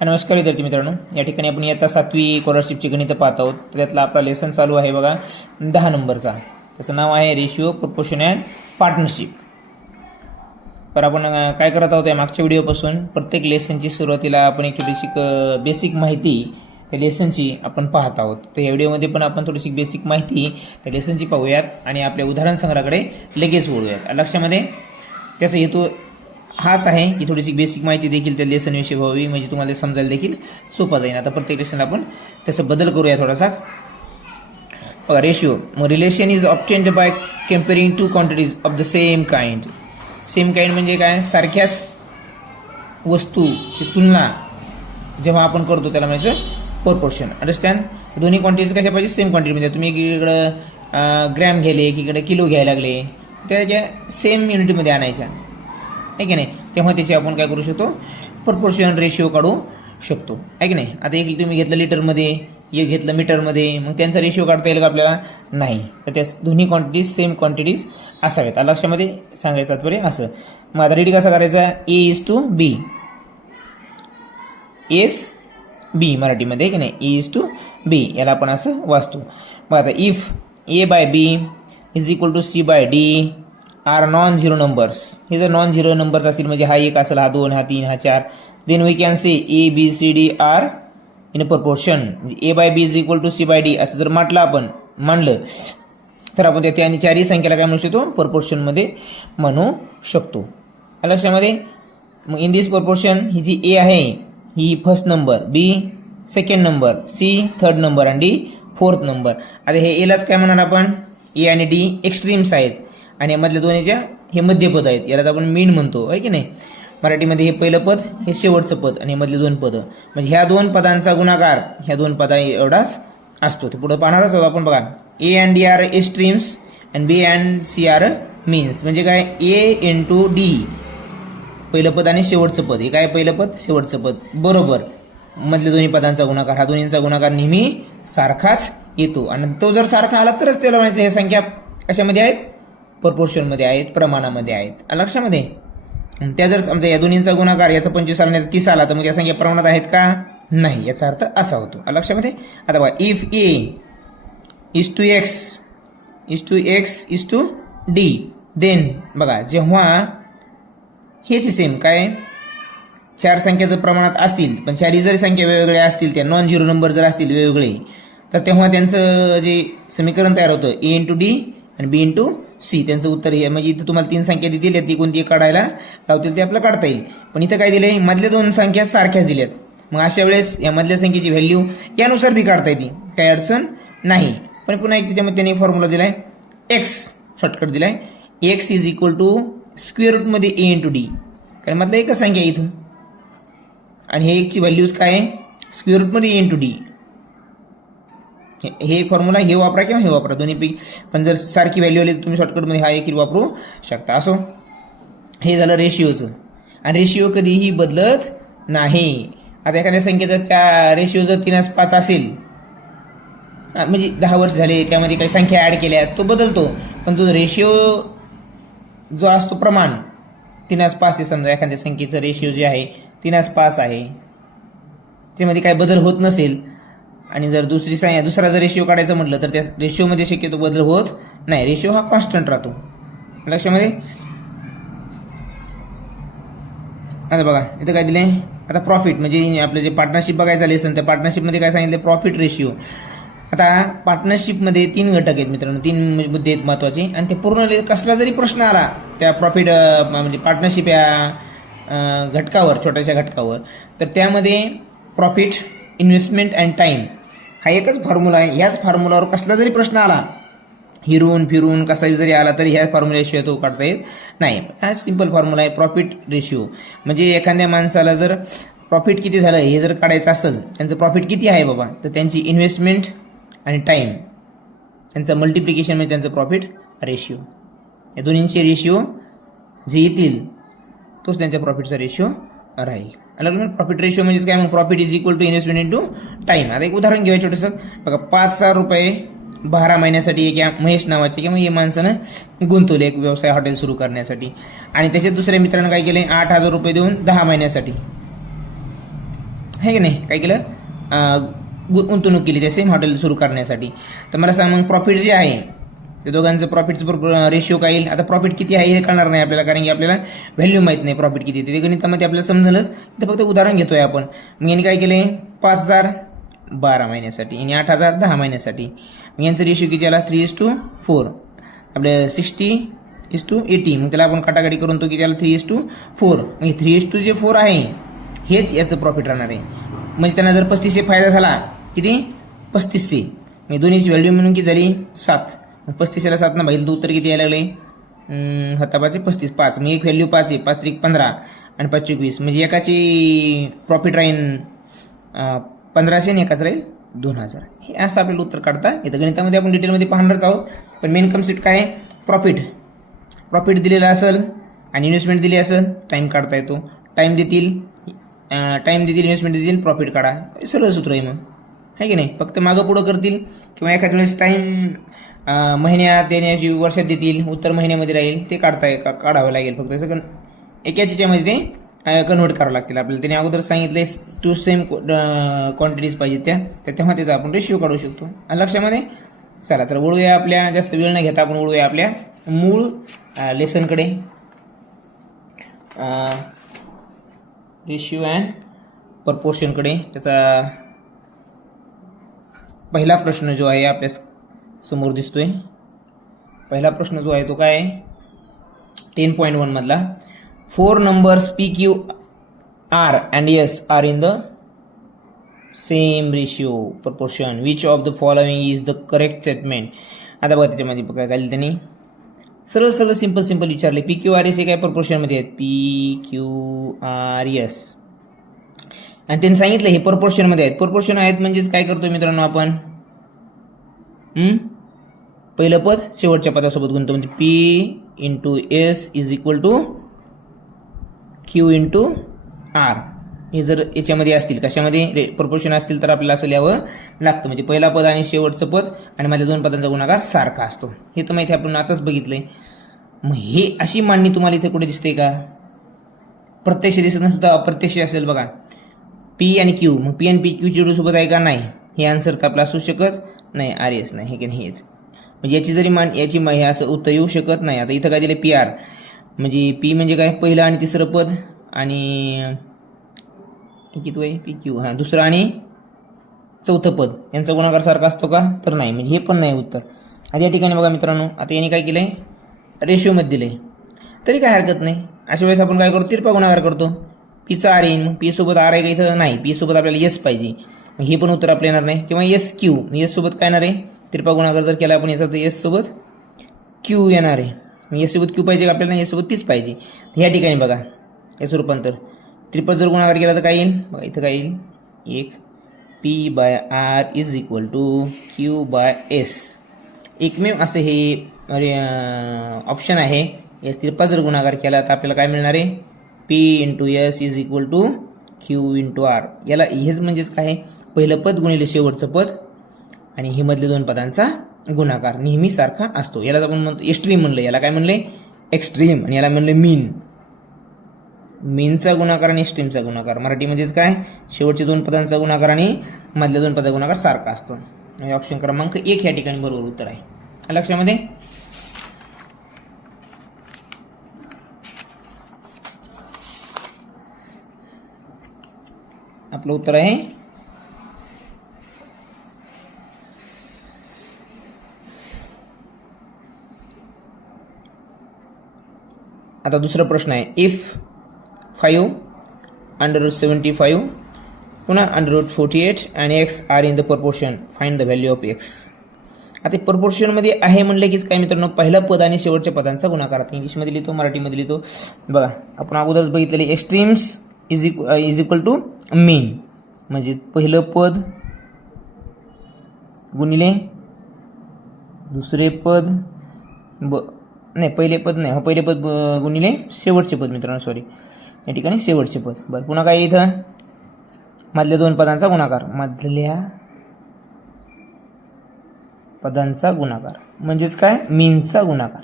नमस्कार विद्यार्थी मित्रांनो, या ठिकाणी आपण इयत्ता 7वी स्कॉलरशिपची गणित पाहत आहोत. त्यातला आपला लेसन चालू आहे बघा 10 नंबरचा. त्याचं नाव आहे रेशिओ, प्रोपोर्शन अँड पार्टनरशिप. तर आपण काय करत आहोत या मागच्या व्हिडिओपासून प्रत्येक लेसनची सुरुवातीला आपण एक थोडीशी बेसिक माहिती त्या लेसनची आपण पाहत आहोत. तर या व्हिडिओमध्ये पण आपण थोडीशी बेसिक माहिती त्या लेसनची पाहूयात आणि आपल्या उदाहरण संग्रहाकडे लगेच वळूयात. लक्षामध्ये त्याचा हेतू हाच आहे की थोडीशी बेसिक माहिती देखील त्या लेसनविषयी व्हावी, म्हणजे तुम्हाला समजायला देखील सोपं जाईल. आता प्रत्येक लेसनला आपण त्याचा बदल करूया थोडासा. बघा, रेशिओ मग relation is obtained by comparing two quantities of the same kind. Same kind म्हणजे काय? सारख्याच वस्तूची तुलना जेव्हा आपण करतो त्याला म्हणायचं प्रोपोर्शन. अंडरस्टँड? दोन्ही क्वांटिटीज कशा पाहिजे? Same quantity. म्हणजे तुम्ही एकीकडं ग्रॅम घ्यायले, एकीकडे किलो घ्यायला लागले, त्याच्या सेम युनिटमध्ये आणायच्या आहे की नाही, तेव्हा त्याची आपण काय करू शकतो? प्रोपोर्शन रेशिओ काढू शकतो आहे की नाही. आता एक तुम्ही घेतलं लिटरमध्ये, एक घेतलं मीटरमध्ये, मग त्यांचा रेशिओ काढता येईल का आपल्याला? नाही. तर त्या दोन्ही क्वांटिटीज सेम क्वांटिटीज असाव्यात. लक्षामध्ये सांगायचं तात्पर्य असं. मग आता रेडी कसा करायचा? ए इज टू बी, एस बी मराठीमध्ये की नाही, ए इज टू बी, याला आपण असं वाचतो. मग आता if A by B is equal to C by D are non zero numbers. हे जर नॉन झिरो नंबर्स असतील म्हणजे हा 1 असेल, हा 2, हा 3, हा 4, then we can say A B C D are in proportion. म्हणजे A by B is equal to C by D असं जर मांडलं तर आपण त्या आणि चारही संख्येला काय म्हणू शकतो? प्रोपोर्शनमध्ये म्हणू शकतो. लक्षामध्ये मग इन दिस प्रोपोर्शन ही जी ए आहे ही first number, B second number, C third number आणि डी फोर्थ नंबर. आता हे एलाच काय म्हणणार आपण? ए आणि डी एक्स्ट्रीम्स आहेत आणि यामधल्या दोन्हीच्या हे मध्यपद आहेत, यालाच आपण मीन म्हणतो आहे की नाही. मराठीमध्ये हे पहिलं पद, हे शेवटचं पद आणि हे मधले दोन पदं, म्हणजे ह्या दोन पदांचा गुणाकार ह्या दोन पदा एवढाच असतो. ते पुढे पाहणारच आहोत आपण. बघा, A and D are extremes and B and C are means. म्हणजे काय? ए इंटू डी पहिलं पद आणि शेवटचं पद, हे काय? पहिलं पद शेवटचं पद बरोबर मधल्या दोन्ही पदांचा गुणाकार. हा दोन्हींचा गुणाकार नेहमी सारखाच येतो आणि तो जर सारखा आला तरच त्याला म्हणायचं हे संख्या कशामध्ये आहेत? प्रोपोर्शनमध्ये आहेत, प्रमाणामध्ये आहेत. लक्षामध्ये त्या जर समजा या दोन्हींचा गुणाकार याचा 25 आला आणि 30 आला तर मग या संख्या प्रमाणात आहेत का? नाही. याचा अर्थ असा होतो. लक्षामध्ये. आता बघा, if A is to X is to D, then बघा जेव्हा हेच सेम काय चार संख्या जर प्रमाणात असतील पण चारही जरी संख्या वेगवेगळ्या असतील, त्या नॉन झिरो नंबर जर असतील वेगवेगळे, तर तेव्हा त्यांचं जे समीकरण तयार होतं ए इंटू डी आणि बी इंटू सी, त्यांचं उत्तर हे. म्हणजे इथं तुम्हाला 3 संख्या दिलेल्या, ती कोणती काढायला लावतील ते आपल्याला काढता येईल. पण इथं काय दिलंय? मधल्या 2 संख्या सारख्याच दिल्यात. मग अशा वेळेस या मधल्या संख्येची व्हॅल्यू यानुसार बी काढता येते, काही अडचण नाही. पण पुन्हा एक त्याच्यामध्ये त्याने फॉर्म्युला दिलाय, एक्स शॉर्टकट दिलाय, X is equal to square रूटमध्ये ए इंटू डी, कारण मधलं एकच संख्या आहे इथं आणि हे एकची व्हॅल्यूज काय आहे? स्क्वेअर रूटमध्ये ए इंटू डी. हे फॉर्म्युला हे वापरा किंवा हे वापरा, दोन्हीपैकी. पण जर सारखी व्हॅल्यू आली तर तुम्ही शॉर्टकटमध्ये हा एक वापरू शकता. असो, हे झालं रेशिओचं. आणि रेशिओ कधीही बदलत नाही. आता एखाद्या संख्येचा रेशिओ जर 3:5 असेल, म्हणजे 10 वर्ष झाले त्यामध्ये काही संख्या ॲड केल्या, तो बदलतो. पण तो रेशिओ जो असतो प्रमाण 3:5 आहे, समजा एखाद्या संख्येचं रेशिओ जे आहे 3:5 आहे, त्यामध्ये काही बदल होत नसेल आणि जर दुसरा जर रेशिओ काढायचं म्हटलं तर त्या रेशिओमध्ये शक्यतो बदल होत नाही. रेशिओ हा कॉन्स्टंट राहतो. लक्षामध्ये. आता बघा इथं काय दिलंय? आता प्रॉफिट म्हणजे आपलं जे पार्टनरशिप बघायचं लेसन, त्या पार्टनरशिपमध्ये काय सांगितलं? Profit ratio. आता पार्टनरशिपमध्ये 3 घटक आहेत मित्रांनो, 3 मुद्दे आहेत महत्वाचे. आणि ते पूर्ण कसला जरी प्रश्न आला त्या प्रॉफिट म्हणजे पार्टनरशिप या घटकावर, छोट्याशा घटकावर, तर त्यामध्ये प्रॉफिट, इन्व्हेस्टमेंट अँड टाइम हा एकच फॉर्म्युला आहे. ह्याच फॉर्म्युलावर कसला जरी प्रश्न आला, हिरून फिरून कसा जरी आला तरी ह्या फॉर्म्युल्याशिवाय तो काढता येत नाही. हा सिंपल फॉर्म्युला आहे प्रॉफिट रेशिओ. म्हणजे एखाद्या माणसाला जर प्रॉफिट किती झालं हे जर काढायचं असेल, त्यांचं प्रॉफिट किती आहे बाबा, तर त्यांची इन्व्हेस्टमेंट आणि टाइम त्यांचं मल्टिप्लिकेशन म्हणजे त्यांचं प्रॉफिट रेशिओ, या दोन्हींचे रेशिओ जे येतील तोच त्यांच्या प्रॉफिटचा रेशिओ राहील. अलग प्रॉफिट रेशिओ म्हणजे काय? मग profit is equal to investment into time. आता एक उदाहरण घेऊया छोटंसं. बघा, 5,000 रुपये 12 महिन्यासाठी एक या महेश नावाचे किंवा हे माणसानं गुंतवले एक व्यवसाय, हॉटेल सुरू करण्यासाठी. आणि त्याच्यात दुसऱ्या मित्रानं काय केले? 8,000 रुपये देऊन 10 महिन्यासाठी आहे की नाही, काय केलं, गुंतवणूक केली त्या सेम हॉटेल सुरू करण्यासाठी. तर मला सांग, मग प्रॉफिट जे आहे ते दोघांचं प्रॉफिटचं रेशिओ काय येईल. आता प्रॉफिट किती आहे हे कळणार नाही आपल्याला, कारण की आपल्याला व्हॅल्यू माहीत नाही प्रॉफिट किती. ते गणितामध्ये आपल्याला समजेलच, तर फक्त उदाहरण घेतोय आपण. मग यांनी काय केले, 5,000 12 महिन्यासाठी आणि 8,000 10 महिन्यासाठी. मग यांचं रेशिओ किती आला, 3:4. आपले 60:80. मग त्याला आपण काटाकाटी करून तो किती आला, 3:4. म्हणजे 3:4 आहे हेच याचं प्रॉफिट राहणार आहे. म्हणजे त्यांना जर 3500 फायदा झाला, किती, 3500. म्हणजे दोन्हीची व्हॅल्यू म्हणून किती झाली, 7. 35ला 7 ना भाईल, उत्तर किती यायला लागले, 35 5. मग एक व्हॅल्यू 5 आहे, 5 त्रिक 15 आणि 5 चोक 20. म्हणजे एकाची प्रॉफिट राहील 1500 आणि एकाच राहील 2000. हे असं आपल्याला उत्तर काढता येतं. गणितामध्ये आपण डिटेलमध्ये पाहणारच आहोत, पण मेन कन्सेप्ट काय आहे, प्रॉफिट दिलेला असेल आणि इन्व्हेस्टमेंट दिली असेल, टाईम काढता येतो. टाईम देतील, इन्व्हेस्टमेंट देतील, प्रॉफिट काढा. सरळ सूत्र आहे मग, आहे की नाही. फक्त मागं पुढं करतील किंवा एखाद्या वेळेस टाईम महिन्यात देण्याची वर्षात देतील, उत्तर महिन्यामध्ये राहील, ते काढावं लागेल. फक्त असं एकाच याच्यामध्ये ते कन्व्हर्ट करावं लागतील आपल्याला. त्याने अगोदर सांगितले 2 सेम क्वांटिटीज पाहिजे तेव्हा त्याचा आपण रेशिओ काढू शकतो. लक्षामध्ये. चला तर वळूया आपल्या, जास्त वेळ न घेता आपण वळूया आपल्या मूळ लेसनकडे. Ratio and प्रपोर्शनकडे. त्याचा पहिला प्रश्न जो आहे आपल्या समोर दिसतोय. पहिला प्रश्न जो आहे तो काय आहे, 10.1 मधला. 4 numbers P, Q, R and S are in the same ratio proportion. Which of the following is the correct statement? आता बघा त्याच्यामध्ये काय काय त्यांनी सरळ सिंपल विचारले. पी क्यू आर एस हे काय प्रपोर्शनमध्ये आहेत, पी क्यू आर एस, आणि त्यांनी सांगितलं हे प्रपोर्शनमध्ये आहेत. प्रपोर्शन आहेत म्हणजेच काय करतो मित्रांनो आपण, पहिलं पद शेवटच्या पदासोबत गुणतो. म्हणजे P into S is equal to Q into R. हे जर याच्यामध्ये असतील, कशामध्ये प्रपोर्शन असतील, तर आपल्याला असं लिहावं लागतं. म्हणजे पहिला पद आणि शेवटचं पद आणि माझ्या 2 पदांचा गुणाकार सारखा असतो. हे तर माहिती आपण आताच बघितलंय. मग हे अशी मांडणी तुम्हाला इथे कुठे दिसते का, प्रत्यक्ष दिसत नसेल तर अप्रत्यक्ष असेल बघा. पी आणि क्यू, मग पी आणि पी क्यू ची सोबत आहे का, नाही. हे आन्सर तर आपलं असू शकत नाही, आर एस नाही, हे की नाही हेच. म्हणजे याची जरी याची हे असं उत्तर येऊ शकत नाही. आता इथं काय दिले, पी आर, म्हणजे पी म्हणजे काय, पहिलं आणि तिसरं पद, आणि किती आहे पी क्यू, हां दुसरं आणि चौथं पद, यांचा गुणाकार सारखा असतो का, तर नाही. म्हणजे हे पण नाही उत्तर. आता या ठिकाणी बघा मित्रांनो, आता यांनी काय केलंय, रेशिओमध्ये दिले, तरी काय हरकत नाही. अशा वेळेस आपण काय करतो, तिरपा गुणाकार करतो. पीचा आर येईन, मग पी सोबत आर आहे का इथं, नाही. पी सोबत आपल्याला एस पाहिजे, मग हे पण उत्तर आपलं येणार नाही. किंवा एस क्यू, एस सोबत काय येणार आहे, तिरपा गुणाकार जर केला आपण याचा, तर एस सोबत क्यू येणार आहे. मग एस सोबत क्यू पाहिजे का आपल्याला, एस सोबत तीच पाहिजे. ह्या ठिकाणी बघा याचं रूपांतर, त्रिपद जर गुणाकार केला तर काय येईल बघा, इथं काय येईल, एक P by R is equal to Q by S. एकमेव असं हे ऑप्शन आहे. या त्रिपद जर गुणाकार केला तर आपल्याला काय मिळणार आहे, P into S is equal to Q into R. याला हेच म्हणजेच काय, पहिलं पद गुणिले शेवटचं पद आणि हे मधले 2 पदांचा गुणाकार नेहमी सारखा असतो. याला आपण म्हणतो एक्स्ट्रीम म्हणलं, याला काय म्हणले, एक्स्ट्रीम, आणि याला म्हणले मीन. मीनचा गुणाकार आणि एक्स्ट्रीमचा गुणाकार मराठीमध्येच काय, शेवटच्या 2 पदांचा गुणाकार आणि मधल्या 2 पदांचा गुणाकार सारखा असतो. ऑप्शन क्रमांक 1 ह्या ठिकाणी बरोबर उत्तर आहे. लक्षामध्ये. आपलं उत्तर आहे आता दुसरा प्रश्न आहे, इफ 5 √75 पुन्हा √48 आणि x R in the proportion, find the value of x. आता प्रपोर्शनमध्ये आहे म्हणले कीच काय मित्रांनो, पहिलं पद आणि शेवटच्या पदांचा गुणाकार. इंग्लिशमध्ये लिहितो, मराठीमध्ये लिहितो बघा. आपण अगोदरच बघितलेले एक्स्ट्रीम्स इज इक्वल टू मीन, म्हणजे पहिलं पद गुणिले दुसरे पद, नाही पहिले पद नाही, पहिले पद गुणिले शेवटचे पद मित्रांनो, सॉरी या ठिकाणी शेवटचे पद. बरं पुन्हा काय इथं, मधल्या 2 पदांचा गुणाकार, मधल्या पदांचा गुणाकार म्हणजेच काय, मीन्सचा गुणाकार.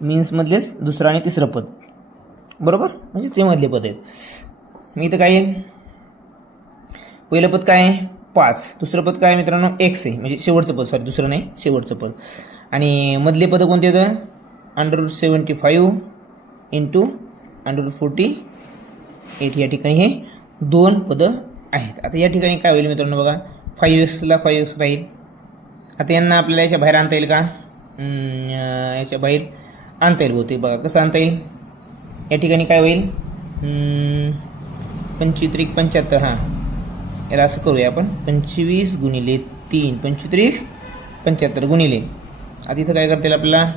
मीन्स मधलेच दुसरं आणि तिसरं पद, बरोबर, म्हणजे ते मधले पद आहेत. मी इथं काय येईल, पहिलं पद काय आहे 5, दुसरं पद काय मित्रांनो x आहे, म्हणजे शेवटचं पद, सॉरी दुसरं नाही शेवटचं पद. आणि मधले पद कोणते आहेत √75 इंटू √48. या ठिकाणी हे 2 पदं आहेत. आता या ठिकाणी काय होईल मित्रांनो बघा, 5x ला 5x राहील. आता यांना आपल्याला याच्या बाहेर आणता येईल का, याच्या बाहेर आणता येईल बहुतेक. बघा कसं आणता येईल, या ठिकाणी काय होईल 25 75. हां, याला असं करूया आपण 25 गुणिले 3, 25 75 गुणिले. आता इथं काय करता येईल आपल्याला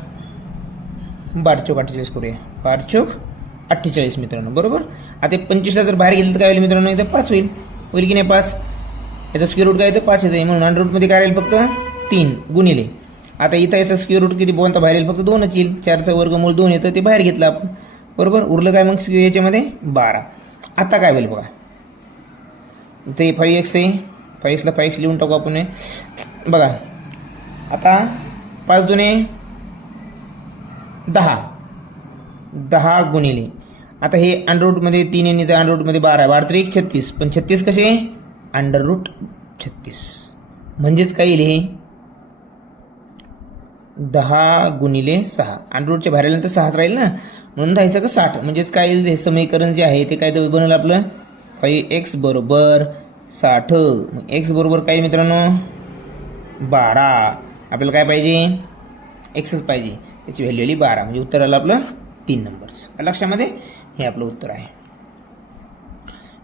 12 चौक 48 करूया, 12 चौक 48 मित्रांनो, बरोबर. आता 25ला जर बाहेर गेलं तर काय होईल मित्रांनो, इथं 5 होईल की नाही 5. याचा स्क्वेअर रूट काय येतं 5 येतं, म्हणून अंडर रूटमध्ये काय राहील फक्त 3 गुणिले. आता इथं याचा स्क्वेअर रूट किती बोलता बाहेर येईल, फक्त 2च येईल. 4चा वर्गमूळ 2 येतं, ते बाहेर घेतलं आपण, बरोबर. उरलं काय मग याच्यामध्ये 12. आता काय होईल बघा, इथे 5x आहे, 5xला 5x लिहून टाकू आपण. बघा आता 5 दुने 10, 10 गुणिले. आता हे अंडर रूटमध्ये 3 आहे, तर अंडर रूटमध्ये 12, 12 3 36. पण 36 कसे अंडर रूट 36, म्हणजेच काय येईल हे 10 गुणिले 6. अंडर रूटच्या बाहेर आल्यानंतर 6च राहील ना, म्हणून 10 का 60. म्हणजेच काय येईल हे समीकरण जे आहे ते काय बनवलं आपलं 5x बरोबर 60. मग x बरोबर काय मित्रांनो 12. आपल्याला काय पाहिजे xच पाहिजे, त्याची व्हॅल्यू आली 12. म्हणजे उत्तर आलं आपलं 3 नंबर्स. लक्षामध्ये हे आपलं उत्तर आहे.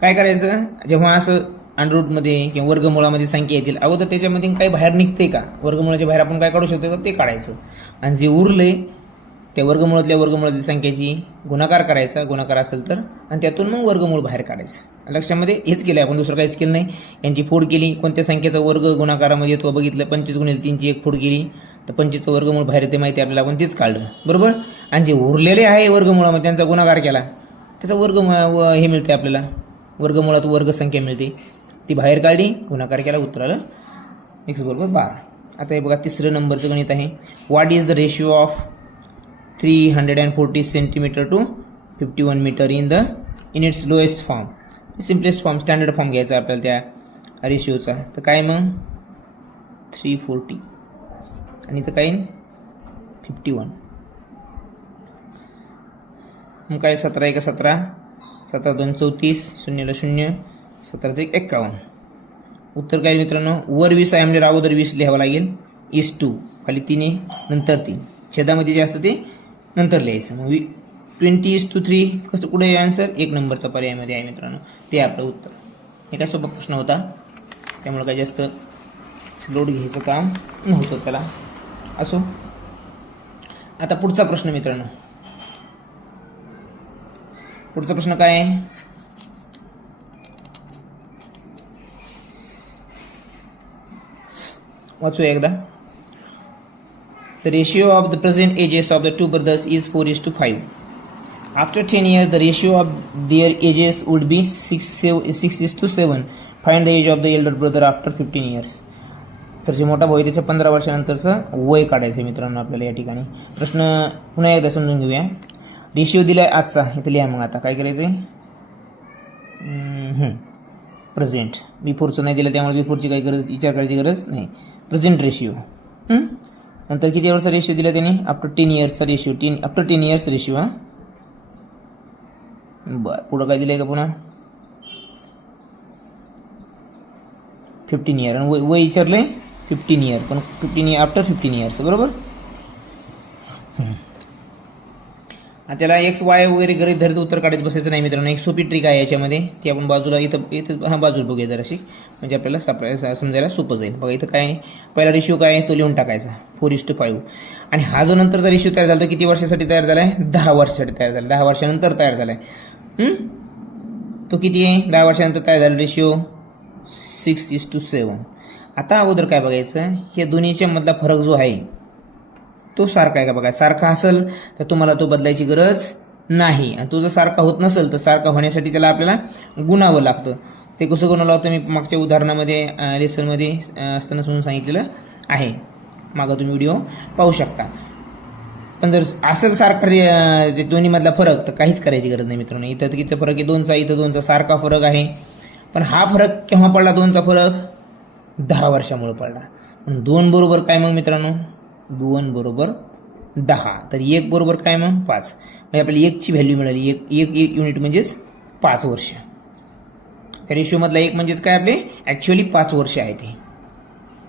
काय करायचं, जेव्हा असं अंडर रूटमध्ये किंवा वर्गमुळामध्ये संख्या येतील, अगोदर त्याच्यामध्ये काही बाहेर निघते का, वर्गमुळाच्या बाहेर आपण काय काढू शकतो ते काढायचं. आणि जे उरले त्या वर्गमुळातल्या संख्येची गुणाकार करायचा, गुणाकार असेल तर, आणि त्यातून मग वर्गमूळ बाहेर काढायचं. लक्षामध्ये हेच केलं आपण, दुसरं काहीच केलं नाही. यांची फोड केली, कोणत्या संख्येचा वर्ग गुणाकारामध्ये येतो बघितलं. 25 गुणिले 3ची एक फोड केली तर 25चं वर्गमूळ बाहेर येते माहिती आपल्याला, आपण तेच काढलं, बरोबर. आणि जे उरलेले आहे वर्गमुळामध्ये त्यांचा गुणाकार केला, त्याचा हे मिळते आपल्याला, वर्गमुळात वर्गसंख्या मिळते, ती बाहेर काढली, गुणाकार केला, उत्तर आलं x बरोबर 12. आता हे बघा तिसरं नंबरचं गणित आहे. What is the ratio of 340 centimetre to 51 metre in its lowest form. Simplest form, standard form घ्यायचा आपल्याला त्या रेशिओचा. तर काय मग 340 आणि इथं काय 51. मग काय 17 1 17, 17 2 34, 0 0, 17 3 51. उत्तर काय मित्रांनो, वर 20 आहे म्हणजे अगोदर 20 लिहावं लागेल, is2, खाली 3 आहे नंतर 3, छेदामध्ये जे असतं ते नंतर लिहायचं. मग 20:3 कसं कुठे आहे आन्सर, 1 नंबरचा पर्यायामध्ये आहे मित्रांनो, ते आपलं उत्तर. हे काय सोपा प्रश्न होता, त्यामुळे काय जास्त लोड घ्यायचं काम नव्हतं त्याला. असो, आता पुढचा प्रश्न मित्रांनो, पुढचा प्रश्न काय आहे, वाचूया एकदा. The ratio of the present ages of the two brothers is 4:5. After 10 years the ratio of their ages would be 6:7. Find the age of the elder brother after 15 years. तर जे मोठा भाऊ आहे त्याच्या 15 वर्षानंतरचं वय काढायचं मित्रांनो आपल्याला. या ठिकाणी प्रश्न पुन्हा एकदा समजून घेऊया. रेशिओ दिलाय आजचा, इथं लिहा. मग आता काय करायचं आहे, प्रेझेंट, बिफोरचं नाही दिलं त्यामुळे बिफोरची काही विचार करायची गरज नाही. प्रेझेंट रेशिओ, नंतर किती वर्षाचा रेशिओ दिला त्याने, आफ्टर 10 yearsचा रेशिओ, आफ्टर 10 years रेशिओ. हां बरं, पुढं काय दिलंय का पुन्हा 15 year, आणि वय विचारलंय 15 year, पण 15 year आफ्टर 15 years, बरोबर. त्याला एक्स वाय वगैरे गरीब धरत उत्तर काढत बसायचं नाही मित्रांनो. एक सोपी ट्रिक आहे याच्यामध्ये, ती आपण बाजूला इथं बाजूला बघूया जराशी, म्हणजे आपल्याला समजायला सोपं जाईल. बघा इथं काय, पहिला रेशिओ काय आहे तो लिहून टाकायचा 4:5. आणि हा जो नंतरचा रेशिओ तयार झाला तो किती वर्षासाठी तयार झाला आहे, 10 वर्षासाठी तयार झाला, 10 वर्षानंतर तयार झाला आहे. तो किती आहे, 10 वर्षानंतर तयार झाला रेशिओ 6:7. आता अगोदर काय बघायचं, हे दोन्हीच्या मधला फरक जो आहे तो सारखा आहे का बघा. सारखा असेल तर तुम्हाला तो बदलायची गरज नाही, आणि तो जर सारखा होत नसेल तर सारखा होण्यासाठी त्याला आपल्याला गुणावं लागतं. ते कसं गुणावं लागतं मी मागच्या उदाहरणामध्ये लेसनमध्ये असताना समजून सांगितलेलं आहे, मागं तुम्ही व्हिडिओ पाहू शकता. पण जर असेल सारखा ते दोन्हीमधला फरक तर काहीच करायची गरज नाही मित्रांनो. इथं किती फरक आहे, 2चा, इथं 2चा सारखा फरक आहे. पण हा फरक केव्हा पडला, 2चा फरक 10 वर्षामुळे पडला. म्हणून 2 बरोबर काय मग मित्रांनो, 2 बरोबर 10. तर 1 बरोबर काय मग 5. म्हणजे आपल्याला 1ची व्हॅल्यू मिळाली. एक युनिट म्हणजेच 5 वर्ष. त्या रेशिओमधला 1 म्हणजेच काय आपले ॲक्च्युअली 5 वर्ष आहे ते.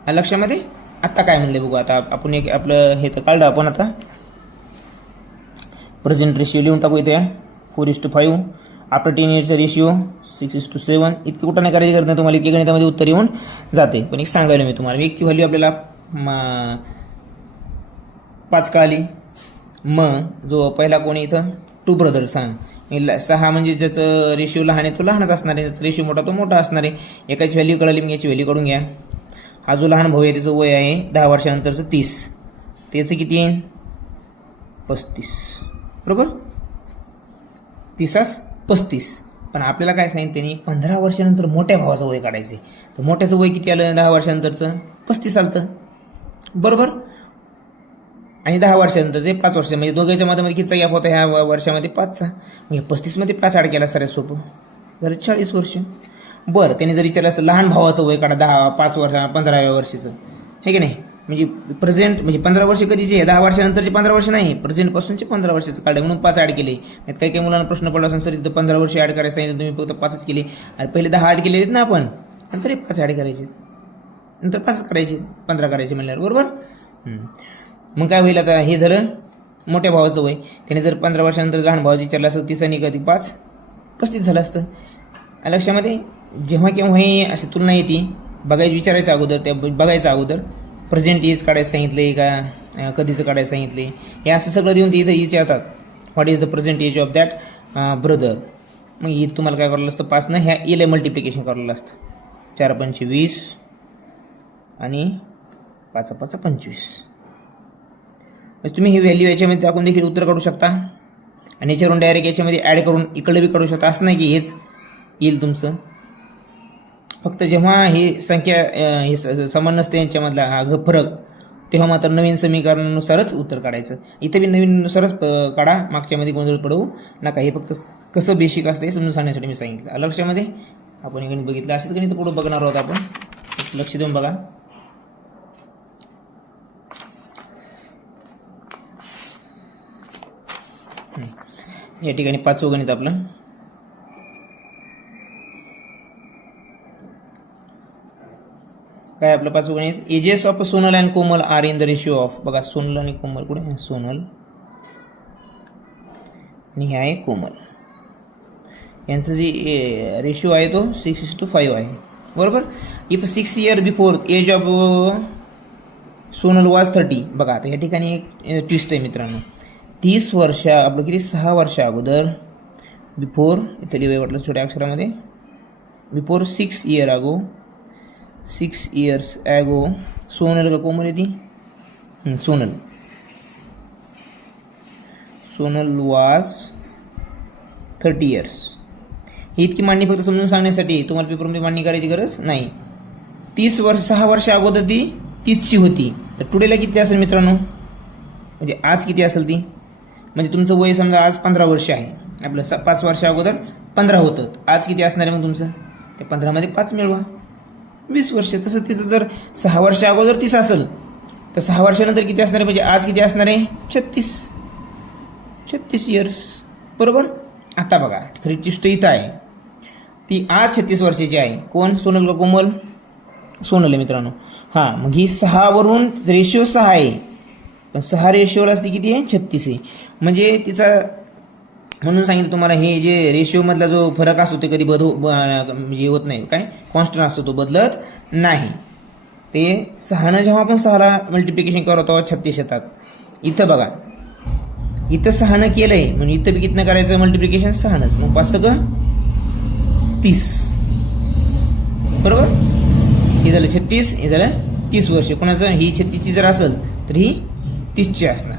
लक्षामध्ये. आता काय म्हणले बघू. आता आपण एक आपलं हे तर काढलं आपण. आता प्रेझेंट रेशिओ लिहून टाकू इथे 4:5. आफ्टर 10 इयर्सचा रेशिओ 6:7. इतकी कुठं नाही करायची गरज नाही तुम्हाला, इतकी गणितामध्ये उत्तर येऊन जाते. पण एक सांगायला मी तुम्हाला, 1ची व्हॅल्यू आपल्याला 5 कळाली. मग जो पहिला कोणी इथं 2 ब्रदर्स, 6 म्हणजे ज्याचं रेशिओ लहान आहे तो लहानच असणार आहे, ज्याचा रेशिओ मोठा तो मोठा असणार आहे. एकाची व्हॅल्यू कळाली, मग याची व्हॅल्यू काढून घ्या. हा जो लहान भाऊ आहे त्याचं वय आहे 10 वर्षानंतरचं 30. त्याचं किती येईल 35. बरोबर. 30 35. पण आपल्याला काय सांगितलं त्यांनी, 15 वर्षानंतर मोठ्या भावाचं वय काढायचं. तर मोठ्याचं वय किती आलं 10 वर्षानंतरचं 35 आलं. बरोबर. आणि 10 वर्षानंतरचे 5 वर्ष, म्हणजे दोघांच्या मध्ये कितीचा गॅप होता ह्या वर्षामध्ये 5चा. म्हणजे 35मध्ये 5 ॲड केला सगळ्यात सोपं, जर 40 वर्ष. बरं, त्यांनी जर विचारलं असतं लहान भावाचं वय काढा 5 वर्ष 15व्या वर्षीचं, हे की नाही. म्हणजे प्रेझेंट म्हणजे 15 वर्ष कधीचे आहे, 10 वर्षानंतरचे 15 वर्ष नाही, प्रेझेंटपासूनचे 15 वर्षाचं काढले म्हणून 5 ॲड केले. काही काही मुलांना प्रश्न पडला असेल सर इथं 15 वर्ष ॲड करायचं सांगितलं तुम्ही, फक्त 5च केले. आणि पहिले 10 ॲड केले आहेत ना आपण, नंतर 5 ॲड करायचे, नंतर 5 करायचे, 15 करायचे म्हणल्यावर. बरोबर. मग काय होईल आता, हे झालं मोठ्या भावाचं वय. त्याने जर 15 वर्षानंतर लहान भावाचं विचारलं असतं 30 आणि कधी 5 35 झालं असतं. लक्षामध्ये. जेव्हा केव्हा हे अशी तुलना येते बघायची, विचारायचं अगोदर, त्या बघायचं अगोदर प्रेझेंट एज काढायचं सांगितले का, कधीचं काढायचं सांगितले, हे असं सगळं देऊन ते इथं विचारतात what is the present age of that brother. मग इथं तुम्हाला काय करायला असतं, 5 ह्या एला मल्टिप्लिकेशन करायला असतं. 4 पंचे 20 आणि 5 5 25. म्हणजे तुम्ही ही व्हॅल्यू याच्यामध्ये टाकून देखील उत्तर काढू शकता आणि याच्यावरून डायरेक्ट याच्यामध्ये ॲड करून इकडे बी काढू शकता. असं नाही की हेच येईल तुमचं. फक्त जेव्हा ही संख्या हे समान नसते यांच्यामधला हा फरक, तेव्हा मात्र नवीन समीकरणानुसारच उत्तर काढायचं. इथे बी नवीननुसारच काढा, मागच्यामध्ये गोंधळ पडवू नका. हे फक्त कसं बेसिक असतं हे समजून सांगण्यासाठी मी सांगितलं. लक्षामध्ये. आपण हे गणित बघितलं, असेच गणित पुढे बघणार आहोत आपण. लक्ष देऊन बघा. या ठिकाणी 5वं गणित आपलं. काय आपलं 5वं गणित, ages of Sonal and Komal are in the ratio of. बघा सोनल आणि कोमल कुठे, सोनल आणि हे आहे कोमल. यांचं जे रेशिओ आहे तो 6:5 आहे. बरोबर. If 6 years before age of Sonal was 30. बघा आता या ठिकाणी एक ट्विस्ट आहे मित्रांनो. 30 वर्ष आपलं किती 6 वर्ष अगोदर, बिफोर इथे लिहाय वाटलं छोट्या अक्षरामध्ये, बिफोर 6 years अगो, 6 years ॲगो सोनल का कोमल आहे ती, सोनल वाज 30 years. ही इतकी मांडणी फक्त समजून सांगण्यासाठी, तुम्हाला पेपरमध्ये मांडणी करायची गरज नाही. 6 वर्ष अगोदर ती 30ची होती. तर टुडेला किती असेल मित्रांनो, म्हणजे आज किती असेल ती, म्हणजे तुमचं वय समजा आज 15 वर्ष आहे, आपलं 5 वर्ष अगोदर 15 होतं, आज किती असणार आहे मग तुमचं, त्या 15मध्ये 5 मिळवा 20 वर्ष. तसं तिचं जर 6 वर्ष अगोदर 30 असेल तर 6 वर्षानंतर किती असणार आहे, म्हणजे आज किती असणार आहे 36 इयर्स. बरोबर. आता बघा खरी चिष्ट इथं आहे, ती आज 36 वर्षाची आहे. कोण, सोनल का कोमल, सोनल आहे मित्रांनो. हां, मग ही 6 वरून रेशिओ 6 आहे, पण 6 रेशिओला ती किती आहे 36 आहे. म्हणजे तिचा, म्हणून सांगितलं तुम्हाला हे जे रेशिओमधला जो फरक असतो ते कधी म्हणजे होत नाही, काय कॉन्स्टंट असतो तो बदलत नाही. ते 6नं जेव्हा आपण 6ला मल्टिप्लिकेशन करतो 36 येतात. इथं बघा इथं 6नं केलंय म्हणजे इथं बी कितनं करायचं मल्टिप्लिकेशन 6नंच. मग 5 × 30. बरोबर. हे झालं 36, हे झालं 30 वर्ष. कोणाचं, ही 36ची जर असेल तर ही 30ची असणार.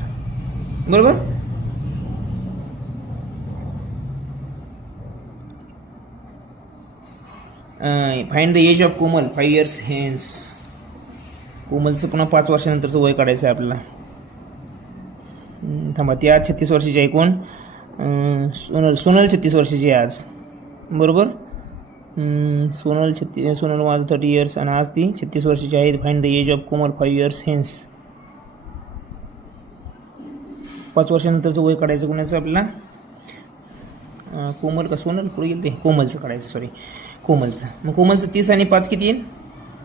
बरोबर. Find the age of Komal 5 years hence. कोमलचं पुन्हा 5 वर्षानंतरचं वय काढायचं आहे आपल्याला. थांबा, ती आज 36 वर्षाची आहे. कोण, सोनल 36 वर्षाची आहे आज. बरोबर. सोनल माझं 30 इयर्स आणि आज ती 36 वर्षाची आहे. Find the age of Komal 5 years hence. 5 वर्षानंतरचं वय काढायचं कोणाचं आपल्याला? कोमल का सोनल पुढे गेलं ते कोमलचं काढायचं, सॉरी कोमलचं. मग कोमलचं 30 आणि 5 किती येईल?